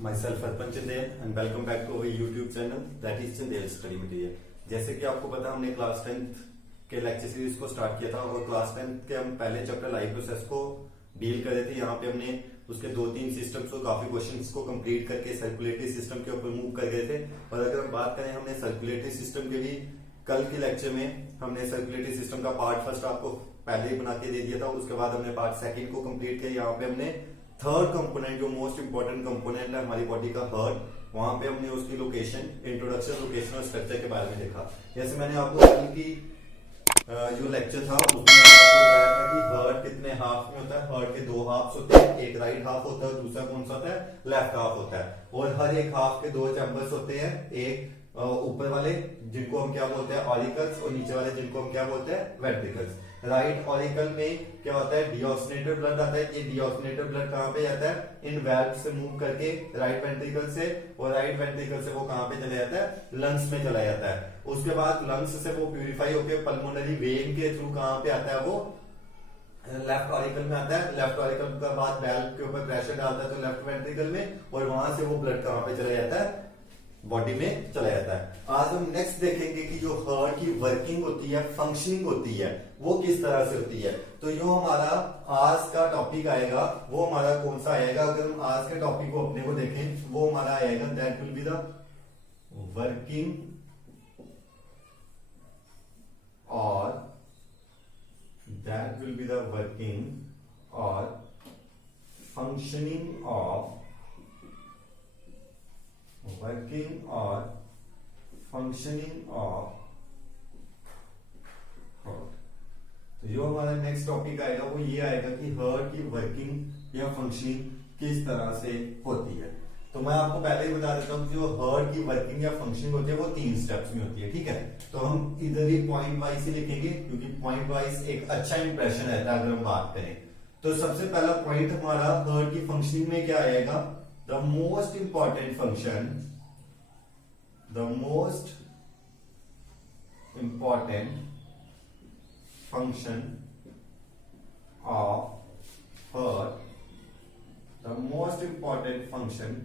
myself Arpan Chandel and welcome back to our YouTube channel that is Chandel Study Material। जैसे कि आपको पता हमने क्लास 10th के लेक्चर सीरीज को स्टार्ट किया था और क्लास 10th के हम पहले चैप्टर लाइव प्रोसेस को डील कर रहे थे। यहाँ पे हमने उसके 2-3 सिस्टम्स को काफी क्वेश्चंस को कंप्लीट करके सर्कुलेटरी सिस्टम के ऊपर मूव कर गए थे। और अगर हम बात करें हमने सर्कुलेटरी सिस्टम के भी कल के लेक्चर में हमने सर्कुलेटरी सिस्टम का पार्ट फर्स्ट आपको पहले ही बना के दे दिया था। उसके बाद हमने पार्ट सेकंड को कंप्लीट किया। यहाँ पे हमने थर्ड कंपोनेंट जो मोस्ट इंपॉर्टेंट कंपोनेंट है हमारी बॉडी का हार्ट, वहां पे हमने उसकी लोकेशन, इंट्रोडक्शन, लोकेशन और स्ट्रक्चर के बारे में देखा। जैसे मैंने आपको कल की जो लेक्चर था उसमें मैंने आपको बताया था कि हार्ट कितने हाफ में होता है। हार्ट के 2 हाफ्स होते हैं, एक राइट हाफ होता है और दूसरा कौन सा होता है, लेफ्ट हाफ होता है। और हर एक हाफ के 2 चैम्बर्स होते हैं, एक ऊपर वाले जिनको हम क्या बोलते हैं ऑरिकल्स और नीचे वाले जिनको हम क्या बोलते हैं वेंट्रिकल्स। राइट ऑरिकल में क्या होता है, डीऑक्सीनेटेड ब्लड आता है। ये डीऑक्सीनेटेड ब्लड कहाँ पे जाता है, इन वैल्व से मूव करके राइट वेंट्रिकल से, और राइट वेंट्रिकल से वो कहाँ पे चला जाता है, लंग्स में चला जाता है। उसके बाद लंग्स से वो प्यूरिफाई होकर पल्मोनरी वेन के थ्रू कहाँ पे आता है, वो लेफ्ट ऑरिकल में आता है। लेफ्ट ऑरिकल के बाद वैल्व के ऊपर प्रेशर डालता है तो लेफ्ट वेंट्रिकल में, और वहां से वो ब्लड कहाँ पे चला जाता है, बॉडी में चला जाता है। आज हम नेक्स्ट देखेंगे कि जो हार्ट की वर्किंग होती है, फंक्शनिंग होती है, वो किस तरह से होती है। तो जो हमारा आज का टॉपिक आएगा वो हमारा कौन सा आएगा, अगर हम आज के टॉपिक को अपने को देखें वो हमारा आएगा that will be the working और that will be the working और फंक्शनिंग ऑफ वर्किंग और फंक्शनिंग ऑफ हार्ट। तो जो हमारा नेक्स्ट टॉपिक आएगा वो ये आएगा कि हार्ट की वर्किंग या फंक्शनिंग किस तरह से होती है। तो मैं आपको पहले ही बता देता हूँ कि जो हार्ट की वर्किंग या फंक्शनिंग होती है वो 3 स्टेप्स में होती है, ठीक है। तो हम इधर ही पॉइंट वाइज ही लिखेंगे क्योंकि पॉइंट वाइज एक अच्छा इंप्रेशन रहता है अगर हम बात करें। तो सबसे पहला पॉइंट हमारा हार्ट की फंक्शनिंग में क्या आएगा, the most important function of heart, the most important function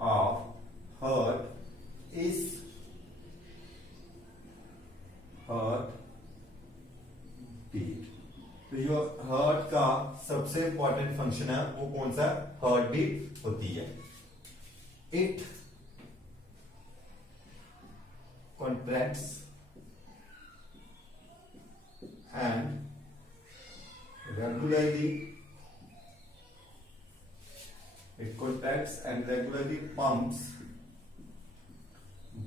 of heart is heart beat। तो जो हार्ट का सबसे इंपॉर्टेंट फंक्शन है वो कौन सा, हार्ट बीट होती है। It contracts and regularly pumps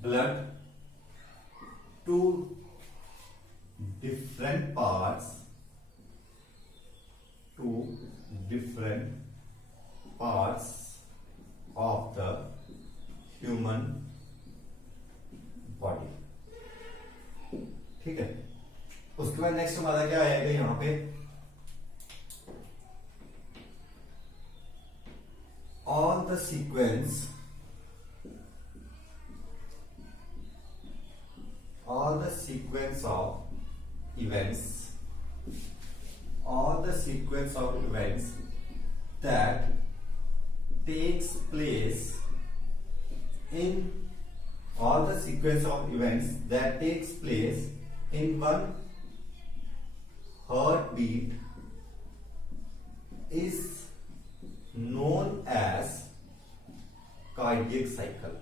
blood to different parts of the human body, ठीक है। उसके बाद नेक्स्ट हमारा क्या आएगा यहां पे, all the sequence of events that takes place in all the sequence of events that takes place in one heartbeat is known as cardiac cycle।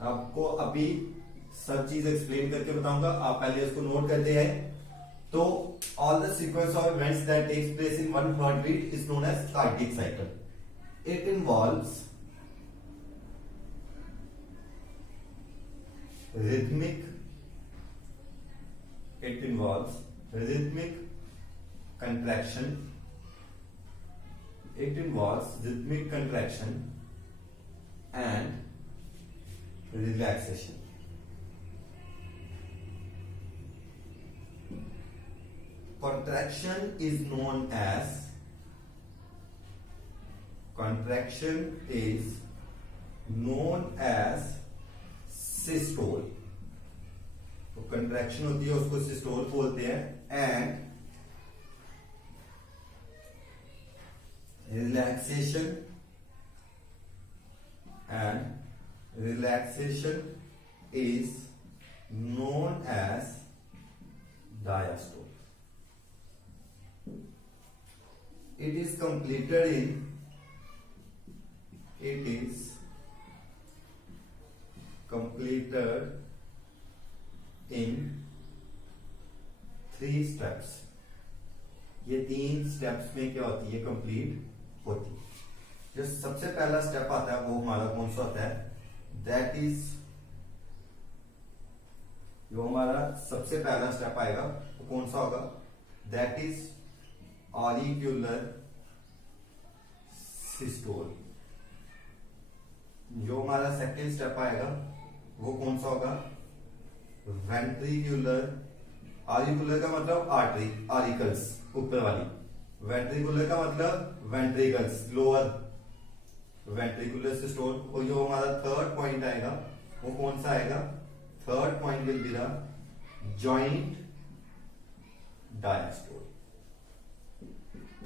आपको अभी सब चीज एक्सप्लेन करके बताऊंगा, आप पहले इसको नोट करते हैं। तो all the sequence of events that takes place in one heartbeat is known as cardiac cycle। It involves rhythmic contraction, and relaxation। Contraction is known as systole. तो कंट्रैक्शन होती है उसको सिस्टोल बोलते हैं। And relaxation relaxation is known as diastole. It is completed in 3 steps. ये 3 steps में क्या होती है, कंप्लीट होती है. जो सबसे पहला स्टेप आता है वो हमारा कौन सा होता है, दैट इज, जो हमारा सबसे पहला स्टेप आएगा वो कौन सा होगा, दैट इज ऑरिक्यूलर सिस्टोल. जो हमारा सेकेंड स्टेप आएगा वो कौन सा होगा, वेंट्रिकुलर. ऑरिकुलर का मतलब आर्टरी, ऑरिकल्स ऊपर वाली, वेंट्रिकुलर का मतलब वेंट्रिकल्स लोअर, वेंट्रिकुलर सिस्टोल. और जो हमारा थर्ड पॉइंट आएगा वो कौन सा आएगा, third point will be the joint diastole.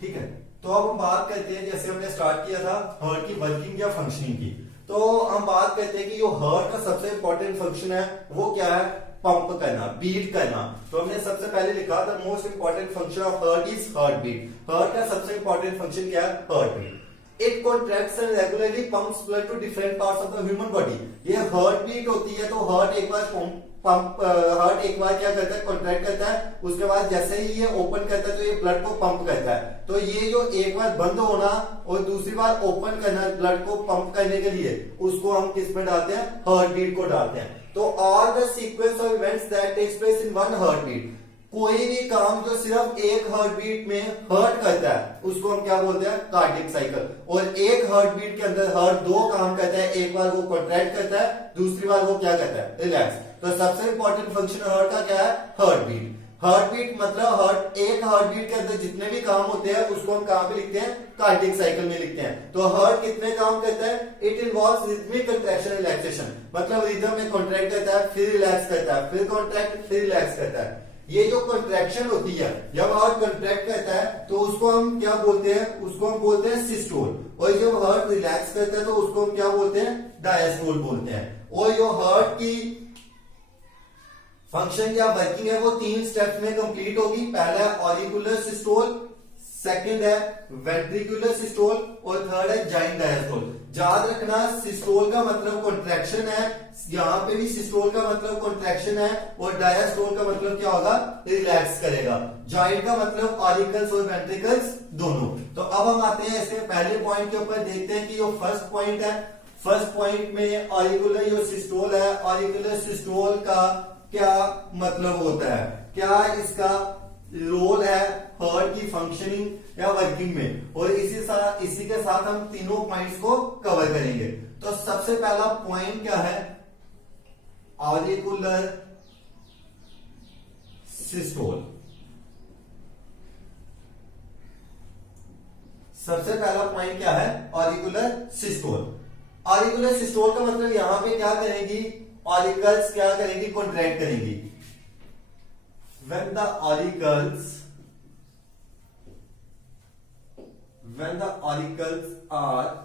ठीक है. तो अब हम बात करते हैं, जैसे हमने स्टार्ट किया था हार्ट की वर्किंग या फंक्शनिंग की, तो हम बात करते हैं कि जो हार्ट का सबसे इंपॉर्टेंट फंक्शन है वो क्या है, पंप करना, बीट करना. तो हमने सबसे पहले लिखा the most important function of heart is heart beat. Heart का सबसे इंपॉर्टेंट फंक्शन क्या है, heart beat. It contracts and regularly pumps blood to different parts of the human body. ये हार्ट बीट होती है तो हार्ट एक बार क्या करता है, कॉन्ट्रैक्ट करता है, उसके बाद जैसे ही ये ओपन करता है तो ये ब्लड को पंप करता है. तो ये जो एक बार बंद होना और दूसरी बार ओपन करना ब्लड को पंप करने के लिए, उसको हम किस में डालते हैं, हार्ट बीट को डालते हैं. तो all the sequence of events that takes place in one heart beat, कोई भी काम जो सिर्फ एक हार्ट बीट में हार्ट करता है उसको हम क्या बोलते हैं, कार्डियक साइकिल. और एक हार्ट बीट के अंदर हार्ट 2 काम करता है, एक बार वो कॉन्ट्रैक्ट करता है, दूसरी बार वो क्या करता है, रिलैक्स. तो सबसे इंपॉर्टेंट फंक्शन हार्ट का क्या है, हार्ट बीट. हार्ट बीट मतलब एक हार्ट बीट के अंदर जितने भी काम होते हैं उसको हम कहां पे लिखते हैं, कार्डियक साइकिल में लिखते हैं. तो हार्ट कितने काम करता है, it involves rhythmic contraction relaxation, मतलब रिदम में कॉन्ट्रैक्ट करता है, फिर रिलैक्स करता है, फिर कॉन्ट्रैक्ट, फिर रिलैक्स करता है. ये जो कॉन्ट्रैक्शन होती है, जब हार्ट कॉन्ट्रैक्ट करता है तो उसको हम क्या बोलते हैं, उसको हम बोलते हैं सिस्टोल. और जब हार्ट रिलैक्स करता है तो उसको हम क्या बोलते हैं, डायस्टोल बोलते हैं. और जो हार्ट की फंक्शन या वर्किंग है वो 3 स्टेप्स में कंप्लीट होगी. पहला है ऑरिकुलर सिस्टोल, सेकंड है वेंट्रिकुलर सिस्टोल और थर्ड है जॉइंट डायस्टोल. याद रखना सिस्टोल का मतलब कॉन्ट्रैक्शन है, यहां पे भी सिस्टोल का मतलब कॉन्ट्रैक्शन है, और डायस्टोल का मतलब क्या होगा, रिलैक्स करेगा. जॉइंट का मतलब ऑरिकल्स और वेंट्रिकल्स दोनों. तो अब हम आते हैं इसके पहले पॉइंट के ऊपर, देखते हैं कि जो फर्स्ट पॉइंट है, फर्स्ट पॉइंट में ऑरिकुलर जो सिस्टोल है, ऑरिकुलर सिस्टोल का क्या मतलब होता है, क्या इसका रोल है हार्ट की फंक्शनिंग या वर्किंग में. और इसी के साथ हम तीनों पॉइंट्स को कवर करेंगे. तो सबसे पहला पॉइंट क्या है, ऑरिकुलर सिस्टोल. सबसे पहला पॉइंट क्या है, ऑरिकुलर सिस्टोल. ऑरिकुलर सिस्टोल का मतलब यहां पे क्या करेगी, ऑरिकल्स क्या करेंगी, कॉन्ट्रैक्ट करेंगी. when the auricles are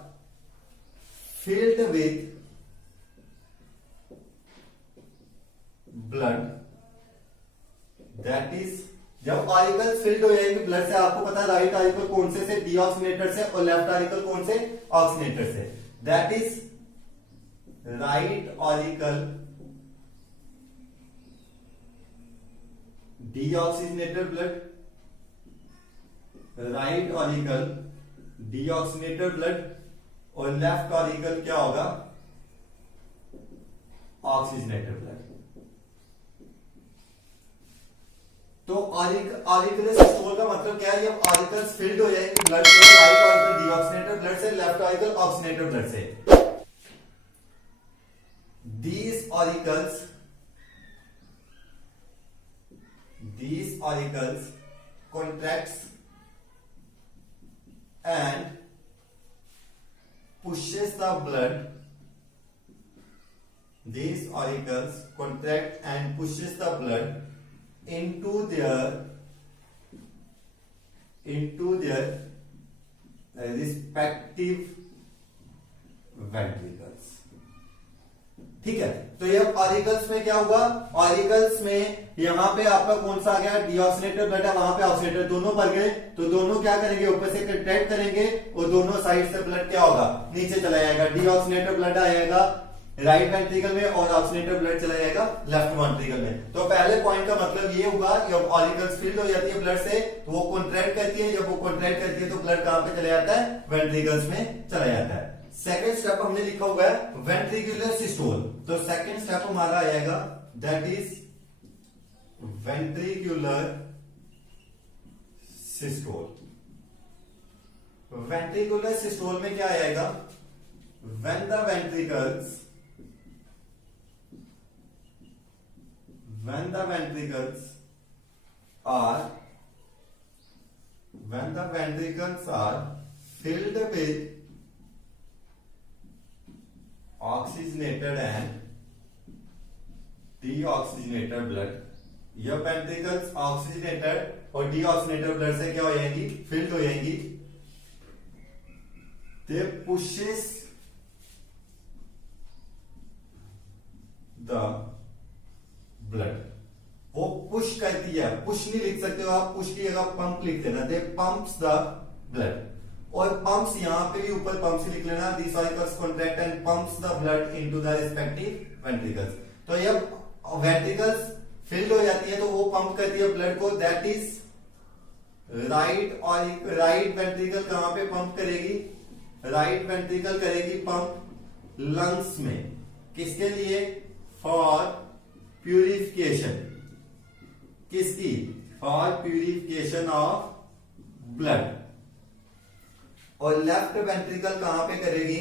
filled with blood, that is, जब ऑरिकल फिल्ड हो जाएगी ब्लड से, आपको पता है राइट ऑरिकल कौन से डीऑक्सीनेटर से और लेफ्ट ऑरिकल कौन से, ऑक्सीनेटर से. That is right auricle deoxygenated blood, right auricle deoxygenated blood, और लेफ्ट ऑरिकल क्या होगा, ऑक्सीजनेटेड ब्लड. तो ऑरिकुलर सिस्टोल का मतलब क्या है, जब ऑरिकल्स फिल्ड हो जाएंगे ब्लड से, राइट ऑरिकल डीऑक्सीनेटेड ब्लड से, लेफ्ट ऑरिकल ऑक्सीजनेटेड ब्लड से. These auricles contracts and pushes the blood. These auricles contract and pushes the blood into their respective ventricles. ठीक है। तो ये ऑरिकल्स में क्या हुआ, ऑरिकल्स में यहां पे आपका कौन सा आ गया, डीऑक्सीनेटेड ब्लड है, वहां पे ऑक्सीनेटेड दोनों भर गए, तो दोनों क्या करेंगे, ऊपर से कंट्रैक्ट करेंगे और दोनों साइड से ब्लड क्या होगा, नीचे चला जाएगा। डीऑक्सीनेटेड ब्लड आएगा राइट वेंट्रिकल में और ऑक्सीनेटेड ब्लड चला जाएगा लेफ्ट वेंट्रिकल में। तो पहले पॉइंट का मतलब ये हुआ, जब ऑरिकल्स फिल्ड हो जाती है ब्लड से तो वो कॉन्ट्रैक्ट करती है, जब वो कॉन्ट्रैक्ट करती है तो ब्लड कहां पे चला जाता है, वेंट्रिकल्स में चला जाता है। सेकेंड स्टेप हमने लिखा हुआ है वेंट्रिकुलर सिस्टोल। तो सेकेंड स्टेप हमारा आएगा that is ventricular systole. Ventricular systole में क्या आएगा, when the ventricles are filled with oxygenated and deoxygenated blood, यह वेंट्रिकल्स ऑक्सीजनेटेड और डीऑक्सीजनेटेड ब्लड से क्या हो जाएंगी, फिल्ड हो जाएंगी। दे पुशेस द ब्लड, वो पुश करती है, पुश नहीं लिख सकते हो आप, पुश की जगह पंप लिख देना, दे पंप्स द ब्लड। और पंप्स यहां पे भी ऊपर पंप्स लिख लेना, this auricles contract and pumps the blood into the respective ventricles. तो जब वेंट्रिकल्स फिल्ड हो जाती है तो वो पंप करती है ब्लड को, दैट इज राइट। और राइट वेंट्रिकल कहां पे पंप करेगी, राइट वेंट्रिकल करेगी पंप लंग्स में, किसके लिए, फॉर प्यूरिफिकेशन, किसकी, फॉर प्यूरिफिकेशन ऑफ ब्लड। और लेफ्ट वेंट्रिकल कहां पे करेगी,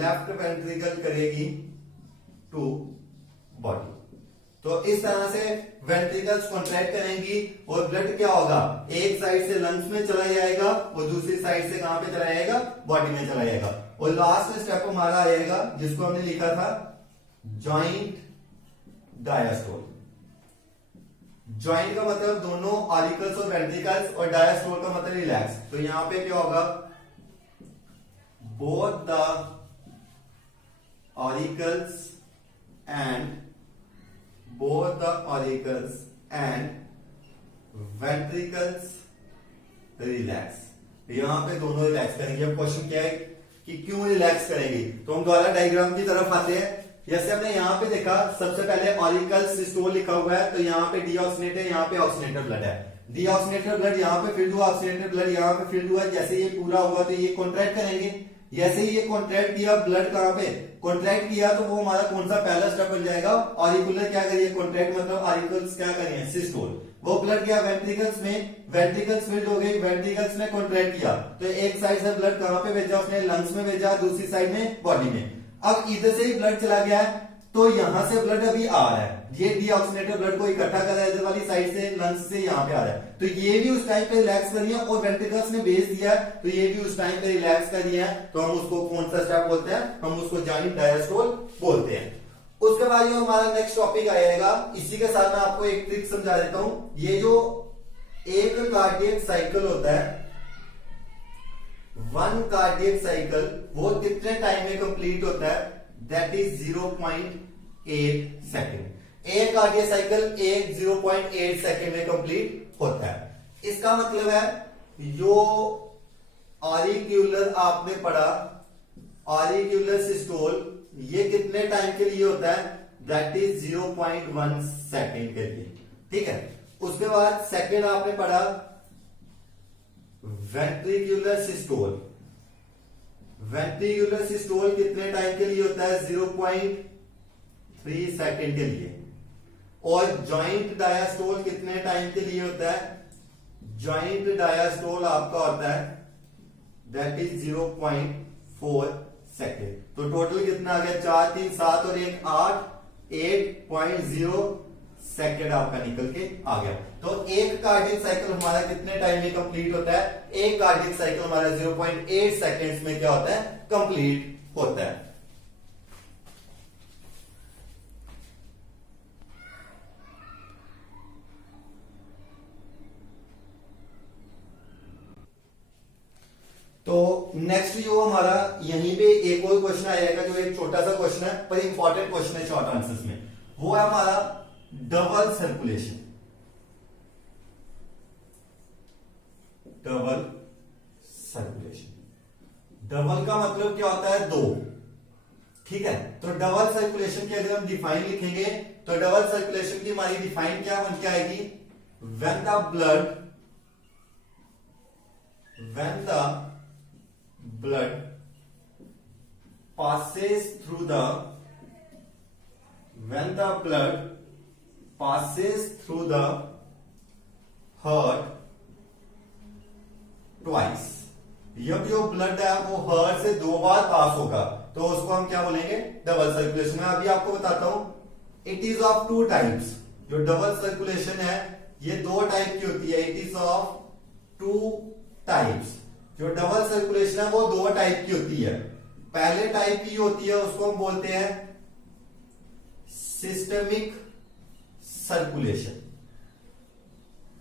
लेफ्ट वेंट्रिकल करेगी टू बॉडी। तो इस तरह से वेंट्रिकल्स कॉन्ट्रैक्ट करेंगी और ब्लड क्या होगा, एक साइड से लंग्स में चला जाएगा और दूसरी साइड से कहां पे चला जाएगा, बॉडी में चला जाएगा। और लास्ट स्टेप हमारा आएगा जिसको हमने लिखा था जॉइंट डायास्टोल। जॉइंट का मतलब दोनों ऑरिकल्स और वेंट्रिकल्स, और डायास्टोल का मतलब रिलैक्स। तो यहां पे क्या होगा, both the auricles and ventricles relax. यहां पे दोनों रिलैक्स करेंगे। अब क्वेश्चन क्या है कि क्यों रिलैक्स करेंगे, तो हम दोबारा डायग्राम की तरफ आते हैं। जैसे हमने यहां पे देखा, सबसे पहले ऑरिकल्स सिस्टोल लिखा हुआ है, तो यहां पे डीऑक्सीनेटेड है, यहां पे ऑक्सीनेटेड ब्लड है। डीऑक्सीनेटेड ब्लड यहां पे फिल्ड हुआ, ऑक्सीनेटेड ब्लड यहां पे फिल्ड हुआ। जैसे ये पूरा होगा तो ये कॉन्ट्रैक्ट करेंगे, जैसे ही ये कॉन्ट्रैक्ट किया, ब्लड कहां पे कॉन्ट्रैक्ट किया, तो वो हमारा कौन सा पहला स्टेप बन जाएगा, ऑरिकुलर क्या करिए, कॉन्ट्रैक्ट मतलब ऑरिकल्स क्या करिए, सिस्टोल। वो ब्लड गया वेंट्रिकल्स में, वेंट्रिकल्स फिल्ड हो गई, वेंट्रिकल्स ने कॉन्ट्रैक्ट किया, तो एक साइड से ब्लड कहां पे भेजा, उसने लंग्स में भेजा, दूसरी साइड में बॉडी में। अब इधर से ही ब्लड चला गया है, तो यहां से ब्लड अभी आ रहा है, ये डीऑक्सीनेटेड ब्लड को इकट्ठा कर रहा है इधर वाली साइड से, लंग्स से यहां पे आ रहा है, तो ये भी उस टाइम पे रिलैक्स कर दिया, और वेंट्रिकल्स ने भेज दिया तो ये भी उस टाइम पे रिलैक्स कर दिया है। तो हम उसको कौन सा स्टेप बोलते हैं, हम उसको जॉइंट डायस्टोल बोलते हैं। उसके बाद जो हमारा नेक्स्ट टॉपिक आएगा, इसी के साथ मैं आपको एक ट्रिक समझा देता हूं। ये जो एक कार्डियक साइकिल होता है, वन कार्डियक साइकिल, वो कितने टाइम में कंप्लीट होता है, दैट इज 0.8 सेकेंड। एक कार्डियक साइकिल 0.8 सेकेंड में कंप्लीट होता है। इसका मतलब है जो ऑरिक्यूलर आपने पढ़ा, ऑरिक्यूलर सिस्टोल, ये कितने टाइम के लिए होता है, दैट इज 0.1 सेकेंड के लिए, ठीक है। उसके बाद सेकेंड आपने पढ़ा वेंट्रिकुलर सिस्टोल। वेंट्रिकुलर सिस्टोल कितने टाइम के लिए होता है, 0.3 सेकेंड के लिए। और जॉइंट डायास्टोल कितने टाइम के लिए होता है, जॉइंट डायास्टोल आपका होता है दैट इज 0.4 सेकेंड। तो टोटल कितना आ गया, 4 3 7 और 1 8, 8.0 सेकेंड आपका निकल के आ गया। तो एक कार्डियक साइकिल हमारा कितने टाइम में कंप्लीट होता है, एक कार्डियक साइकिल हमारा 0.8 सेकेंड्स में क्या होता है, कंप्लीट होता है। तो नेक्स्ट जो हमारा यहीं पे एक और क्वेश्चन आएगा, जो एक छोटा सा क्वेश्चन है पर इंपॉर्टेंट क्वेश्चन है शॉर्ट आंसर्स में, वो है हमारा double circulation. Double circulation, double का मतलब क्या होता है? दो। ठीक है, तो डबल सर्कुलेशन की अगर हम डिफाइन लिखेंगे तो डबल सर्कुलेशन की हमारी डिफाइन क्या बन के आएगी? When the blood passes through the heart twice। जब जो ब्लड है वो हार्ट से दो बार पास होगा तो उसको हम क्या बोलेंगे? Double circulation. मैं अभी आपको बताता हूं, it is of two types. जो डबल सर्कुलेशन है ये दो टाइप की होती है। It is of two types. जो डबल सर्कुलेशन है वो दो टाइप की होती है। पहले टाइप की होती है उसको हम बोलते हैं सिस्टमिक सर्कुलेशन।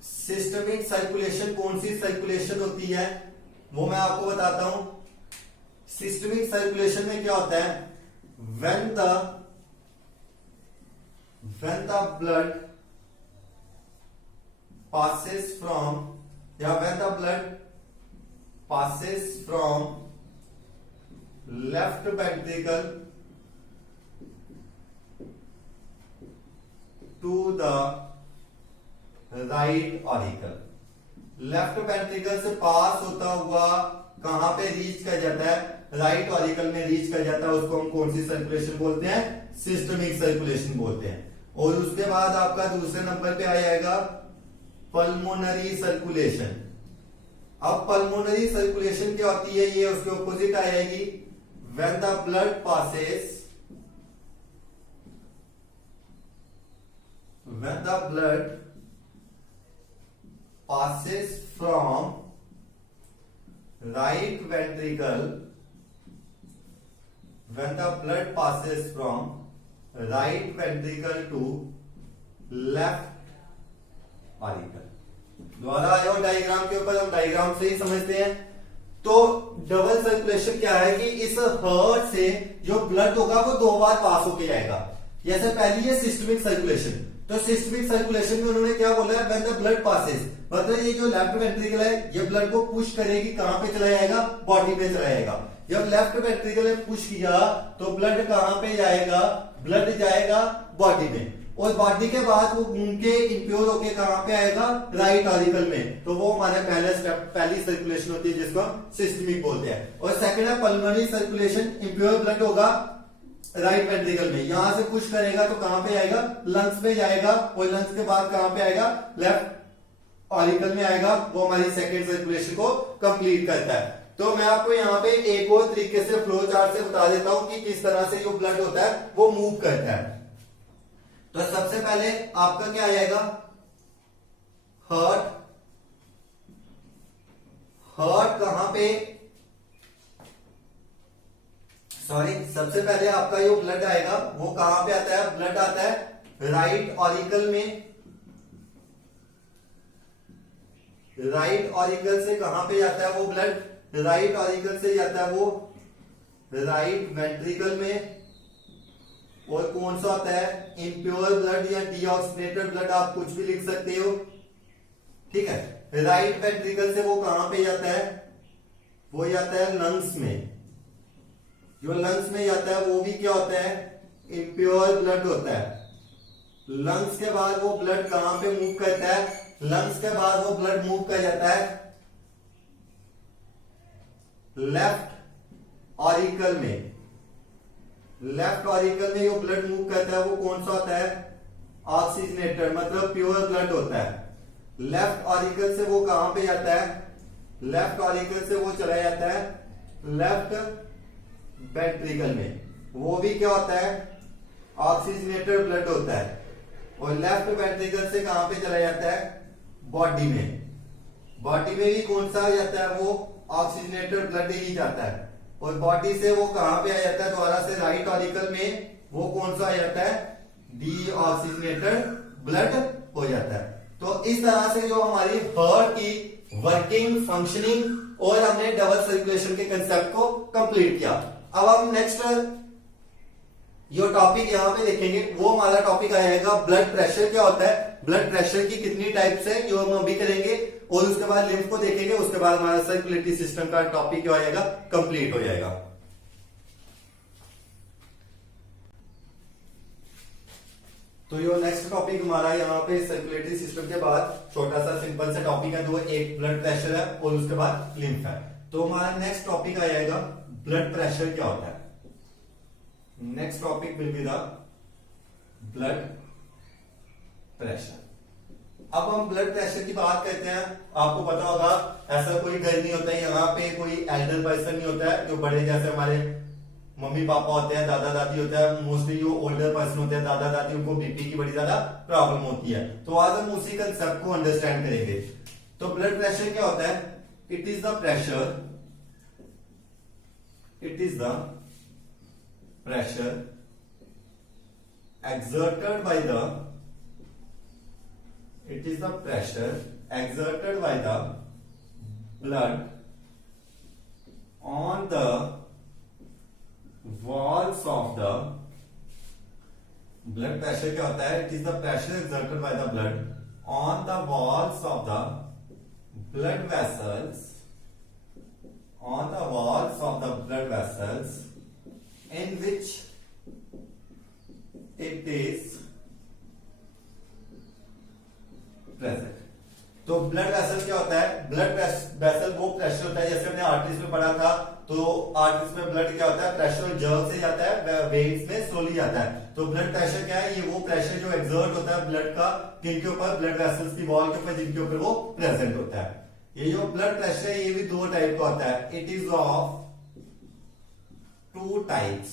सिस्टमिक सर्कुलेशन कौन सी सर्कुलेशन होती है वो मैं आपको बताता हूं। सिस्टमिक सर्कुलेशन में क्या होता है? when the blood passes from left ventricle to the right auricle. Left ventricle से पास होता हुआ कहां पे रीच कर जाता है? राइट ऑरिकल में रीच कर जाता है। उसको हम कौन सी सर्कुलेशन बोलते हैं? सिस्टमिक सर्कुलेशन बोलते हैं। और उसके बाद आपका दूसरे नंबर पे आ जाएगा पल्मोनरी सर्कुलेशन। अब पल्मोनरी सर्कुलेशन क्या होती है? ये उसके ऑपोजिट आ जाएगी। When the blood passes from right ventricle to left auricle. दोबारा आया हो डायग्राम के ऊपर, हम डायग्राम से ही समझते हैं। तो डबल सर्कुलेशन क्या है कि इस हार्ट से जो ब्लड होगा वो दो बार पास होके जाएगा। जैसे पहली है सिस्टमिक सर्कुलेशन। तो सिस्टमिक सर्कुलेशन में उन्होंने क्या बोला है? व्हेन द ब्लड पासेस, मतलब ये जो लेफ्ट वेंट्रिकल है ये ब्लड को पुश करेगी, कहां पे चला जाएगा? बॉडी पे चला जाएगा। जब लेफ्ट वेंट्रिकल ने पुश किया तो ब्लड कहां पे जाएगा? ब्लड जाएगा बॉडी में। और बॉडी के बाद वो घूम के इंप्योर होके कहां पे आएगा? राइट ऑरिकल में। तो वो हमारे पहला स्टेप, पहली सर्कुलेशन होती है जिसको हम सिस्टमिक बोलते हैं। और सेकंड है पल्मोनरी सर्कुलेशन। इंप्योर ब्लड होगा राइट वेंट्रिकल में, यहां से पुश करेगा तो कहां पे आएगा? लंग्स में जाएगा। और लंग्स के बाद कहां पे आएगा? लेफ्ट ऑरिकल में आएगा। वो हमारी सेकंड सर्कुलेशन को कंप्लीट करता है। तो मैं आपको यहाँ पे एक और तरीके से फ्लो चार्ट से बता देता हूं कि किस तरह से जो ब्लड होता है वो मूव करता है। तो सबसे पहले आपका क्या आ जाएगा? हार्ट कहां पे? सबसे पहले आपका जो ब्लड आएगा वो कहां पे आता है? ब्लड आता है राइट ऑरिकल में। राइट ऑरिकल से कहां पे जाता है वो ब्लड? राइट ऑरिकल से जाता है वो राइट वेंट्रिकल में। और कौन सा होता है? इम्प्योर ब्लड या डीऑक्सीनेटेड ब्लड, आप कुछ भी लिख सकते हो। ठीक है, राइट वेंट्रिकल से वो कहां पे जाता है? वो जाता है लंग्स में। जो लंग्स में जाता है वो भी क्या होता है? इम्प्योर ब्लड होता है। लंग्स के बाद वो ब्लड कहां पे मूव करता है? लंग्स के बाद वो ब्लड मूव कर जाता है लेफ्ट ऑरिकल में। लेफ्ट ऑरिकल में जो ब्लड मूव करता है वो कौन सा होता है? ऑक्सीजनेटेड, मतलब प्योर ब्लड होता है। लेफ्ट ऑरिकल से वो कहां पे जाता है? लेफ्ट ऑरिकल से वो चला जाता है लेफ्ट वेंट्रिकल में। वो भी क्या होता है? ऑक्सीजनेटेड ब्लड होता है। और लेफ्ट वेंट्रिकल से कहां पे चला जाता है? बॉडी में। बॉडी में भी कौन सा आ जाता है? वो ऑक्सीजनेटेड ब्लड ही जाता है। और बॉडी से वो कहां पे आ जाता है? दोबारा से राइट ऑरिकल में। वो कौन सा आ जाता है? डीऑक्सीजनेटेड ब्लड हो जाता है। तो इस तरह से जो हमारी हार्ट की वर्किंग, फंक्शनिंग और हमने डबल सर्कुलेशन के कंसेप्ट को कंप्लीट किया। अब हम नेक्स्ट जो टॉपिक यहाँ पे देखेंगे वो हमारा टॉपिक आएगा ब्लड प्रेशर। क्या होता है, ब्लड प्रेशर की कितनी टाइप्स है, जो हम अभी करेंगे, और उसके बाद लिम्फ को देखेंगे। उसके बाद हमारा सर्कुलेटरी सिस्टम का टॉपिक क्या हो जाएगा, कंप्लीट हो जाएगा। तो ये नेक्स्ट टॉपिक हमारा यहाँ पे सर्कुलेटरी सिस्टम के बाद छोटा सा सिंपल सा टॉपिक है, जो एक ब्लड प्रेशर है और उसके बाद लिम्फ है। तो हमारा नेक्स्ट टॉपिक आ जाएगा ब्लड प्रेशर क्या होता है। Next topic will be the blood pressure. अब हम ब्लड प्रेशर की बात करते हैं। आपको पता होगा ऐसा कोई घर नहीं होता है, यहाँ पे कोई एल्डर पर्सन नहीं होता है, जो बड़े जैसे हमारे मम्मी पापा होते हैं, दादा दादी होता है, मोस्टली जो ओल्डर पर्सन होते हैं, दादा दादी, उनको बीपी की बड़ी ज्यादा प्रॉब्लम होती है। तो आज हम उसी कंसेप्ट को अंडरस्टैंड करेंगे। तो ब्लड प्रेशर क्या होता है, it is the pressure, it is the pressure exerted by the, it is the pressure exerted by the blood on the walls of the, blood pressure क्या होता है, it is the pressure exerted by the blood on the walls of the blood vessels, on the walls of the blood vessels in which it is present। तो blood vessel क्या होता है, blood vessel वो pressure होता है, जैसे हमने arteries में पढ़ा था, तो आर्टरीज में ब्लड क्या होता है, प्रेशर जर्क से जाता है, वेन्स में स्लोली जाता है। तो ब्लड प्रेशर क्या है, ये वो प्रेशर जो एक्सर्ट होता है ब्लड का किनके ऊपर, ब्लड वेसल्स की वॉल के ऊपर, जिनके ऊपर वो प्रेजेंट होता है। ये जो ब्लड प्रेशर है ये भी दो टाइप का होता है, it is of two types.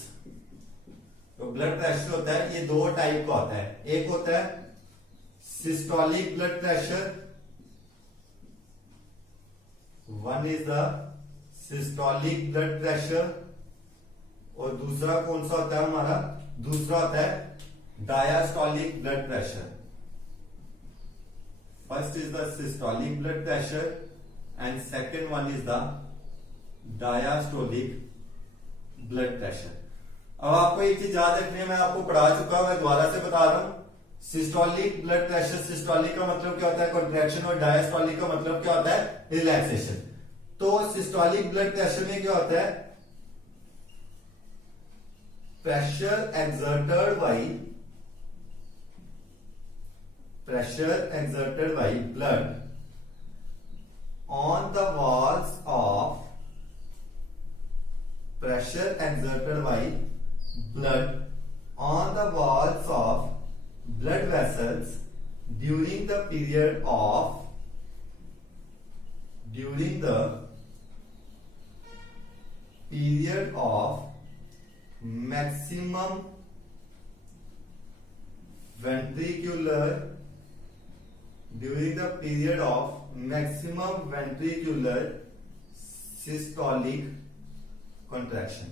तो ब्लड प्रेशर होता है ये दो टाइप का होता है, एक होता है systolic blood pressure, one is the systolic blood pressure, और दूसरा कौन सा होता है हमारा, दूसरा होता है diastolic blood pressure. First is the systolic blood pressure and second one is the diastolic blood pressure. अब आपको एक चीज याद रखनी है, मैं आपको पढ़ा चुका हूं, मैं दोबारा से बता रहा हूं। सिस्टोलिक ब्लड प्रेशर, सिस्टोलिक का मतलब क्या होता है, कॉन्ट्रैक्शन, और डायस्टोलिक का मतलब क्या होता है, रिलैक्सेशन। तो सिस्टोलिक ब्लड प्रेशर में क्या होता है, pressure exerted by blood on the walls of, pressure exerted by blood on the walls of blood vessels during the period of maximum ventricular systolic contraction.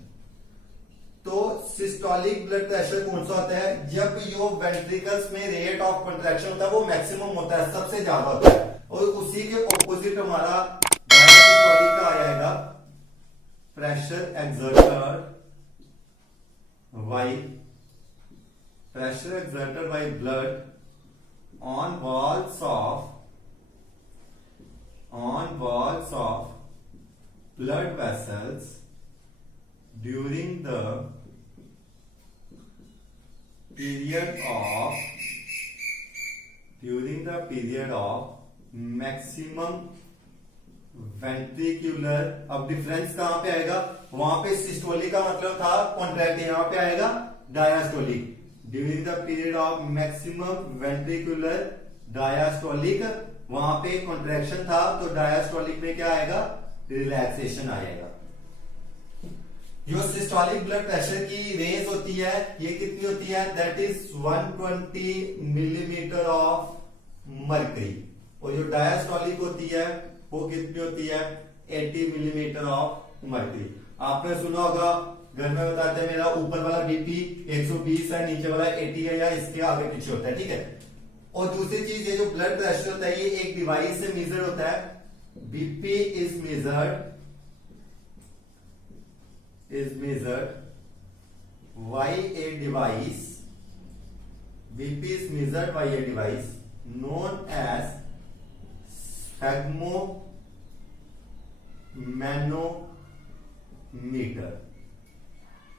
तो सिस्टोलिक ब्लड प्रेशर कौन सा होता है, जब यो वेंट्रिकल्स में रेट ऑफ कॉन्ट्रैक्शन होता है वो मैक्सिमम होता है, सबसे ज्यादा होता है, और उसी के ऑपोजिट हमारा डायस्टोलिक का आ जाएगा pressure exerted by blood on walls of blood vessels during the period of maximum ventricular। अब डिफरेंस कहां पे आएगा, वहां पे सिस्टोलिक का मतलब था कॉन्ट्रैक्ट, यहां पे आएगा diastolic. During the period of maximum ventricular diastolic, वहां पे कॉन्ट्रैक्शन था, तो डायस्टोलिक में क्या आएगा, रिलैक्सेशन आएगा। जो सिस्टोलिक ब्लड प्रेशर की रेंज होती है ये कितनी होती है, that is 120 millimetre of mercury, और जो डायस्टोलिक होती है वो कितनी होती है, 80 मिलीमीटर ऑफ मर्करी। आपने सुना होगा घर में बताते हैं मेरा ऊपर वाला बीपी 120 है, नीचे वाला 80 है, या इसके आगे पीछे होता है, ठीक है। और दूसरी चीज ये जो ब्लड प्रेशर होता है ये एक डिवाइस से मेजर होता है, BP is measured by a device. BP is measured by a device known as sphygmomanometer.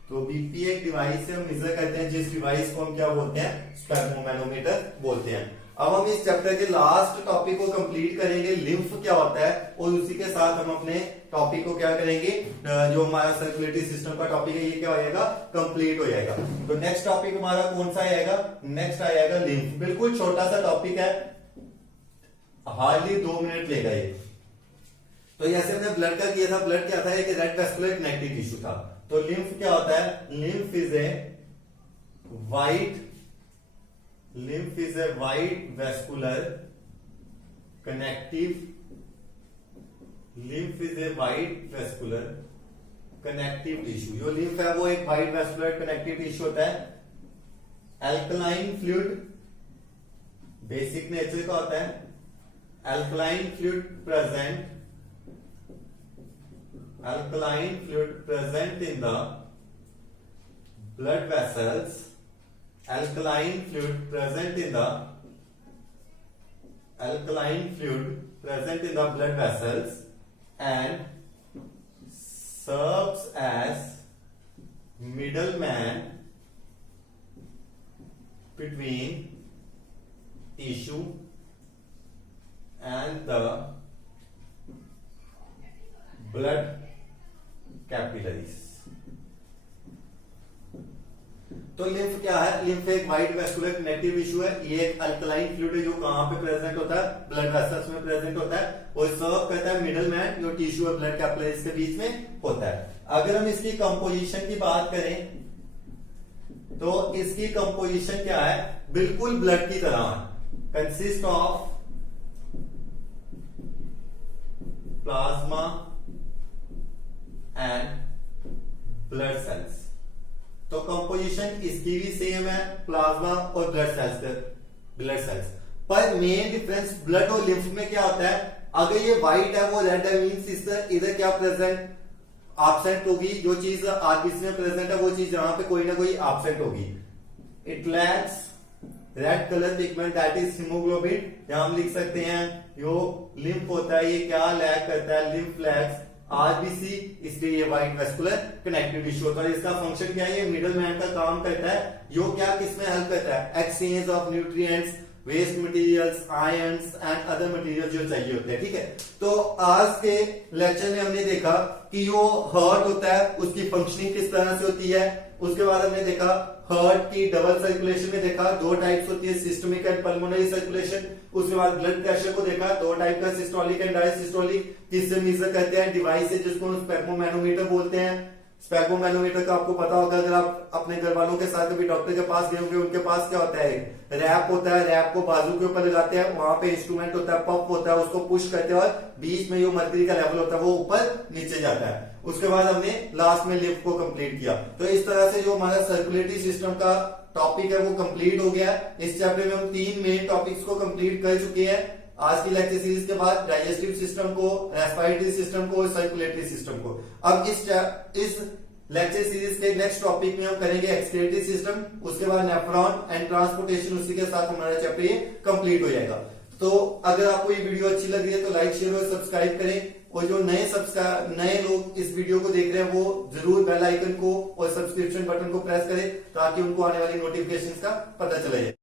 तो बीपी एक डिवाइस है, हम मेजर करते हैं जिस डिवाइस को हम क्या बोलते हैं, स्फैग्मोमैनोमीटर बोलते हैं। अब हम इस चैप्टर के लास्ट टॉपिक को कंप्लीट करेंगे, लिम्फ क्या होता है, और उसी के साथ हम अपने टॉपिक को क्या करेंगे, जो हमारा सर्कुलेटरी सिस्टम का टॉपिक है ये क्या हो जाएगा, कंप्लीट हो जाएगा। तो नेक्स्ट टॉपिक हमारा कौन सा आएगा, नेक्स्ट आएगा लिम्फ। बिल्कुल छोटा सा टॉपिक है, हार्डली 2 मिनट लेगा ये। तो जैसे हमने ब्लड का किया था, ब्लड क्या था, एक रेड वेस्कुलर कनेक्टिव टिश्यू था। तो लिम्फ क्या होता है, lymph is a white vascular connective, lymph is a white vascular connective tissue. जो लिम्फ है वो एक वाइट वेस्कुलर कनेक्टिव टिश्यू होता है। एल्कलाइन फ्लूइड, बेसिक नेचर का होता है। Alkaline fluid present in the blood vessels, alkaline fluid present in the blood vessels and serves as middleman between tissue and the blood capillaries. तो lymph क्या है, lymph एक white vascular connective tissue है। ये एक अल्कलाइन फ्लूइड है जो कहां पे प्रेजेंट होता है, ब्लड वेसल्स में प्रेजेंट होता है, और सर्व करता है मिडल मैन, जो टिश्यू और ब्लड कैपिलरीज के बीच में होता है। अगर हम इसकी कंपोजिशन की बात करें तो इसकी कंपोजिशन क्या है, बिल्कुल ब्लड की तरह है। Consist of plasma and blood cells. तो कंपोजिशन इसकी भी सेम है, प्लाज्मा और ब्लड सेल्स। पर मेन डिफरेंस ब्लड और लिम्फ में क्या होता है, अगर ये व्हाइट है वो रेड है, मीन्स इधर क्या प्रेजेंट, एब्सेंट होगी। जो चीज आरबीसी में प्रेजेंट है वो चीज यहां पे कोई ना कोई एब्सेंट होगी। It lacks red colour pigment that is haemoglobin. यहां हम लिख सकते हैं जो लिम्फ होता है ये क्या लैक करता है, लिम्फ लैक्स आरबीसी, इसलिए ये वाइट वेस्कुलर कनेक्टिव टिश्यू होता है। इसका फंक्शन क्या है, ये मिडल मैन का काम करता है। यो क्या किसमें हेल्प करता है, exchange of nutrients, waste materials, ions and other material जो चाहिए होते हैं। ठीक है, तो आज के लेक्चर में हमने देखा कि जो हार्ट होता है उसकी फंक्शनिंग किस तरह से होती है। उसके बाद हमने देखा हार्ट की डबल सर्कुलेशन में देखा 2 टाइप्स होती है, सिस्टमिक एंड पल्मोनरी सर्कुलेशन। उसके बाद ब्लड प्रेशर को देखा 2 टाइप का, सिस्टोलिक एंड डायसिस्टोलिक। किससे मेजर करते हैं, डिवाइस से, जिसको स्फैग्मोमैनोमीटर बोलते हैं। स्फैग्मोमैनोमीटर का आपको पता होगा, अगर आप अपने घर वालों के साथ कभी डॉक्टर के पास गए होंगे, उनके पास क्या होता है, रैप होता है, रैप को बाजू के ऊपर लगाते हैं, वहां पे इंस्ट्रूमेंट होता है, पंप होता है, उसको पुश करते हैं और बीच में जो मर्करी का लेवल होता है वो ऊपर नीचे जाता है। उसके बाद हमने लास्ट में लिम्फ को कंप्लीट किया। तो इस तरह से जो हमारा सर्कुलेटरी सिस्टम का टॉपिक है वो कंप्लीट हो गया। इस चैप्टर में हम 3 मेन टॉपिक्स को कंप्लीट कर चुके हैं। आज की लेक्चर सीरीज के बाद डाइजेस्टिव सिस्टम को, रेस्पिरेटरी सिस्टम को और सर्कुलेटरी सिस्टम को। अब इस लेक्चर सीरीज के नेक्स्ट टॉपिक में हम करेंगे एक्सक्रीटरी सिस्टम, उसके बाद नेफ्रॉन एंड ट्रांसपोर्टेशन। उसी के साथ हमारा चैप्टर ये कंप्लीट हो जाएगा। तो अगर आपको ये वीडियो अच्छी लग रही है तो लाइक, शेयर और सब्सक्राइब करें, और जो नए लोग इस वीडियो को देख रहे हैं वो जरूर बेल आइकन को और सब्सक्रिप्शन बटन को प्रेस करें ताकि उनको आने वाली नोटिफिकेशंस का पता चले।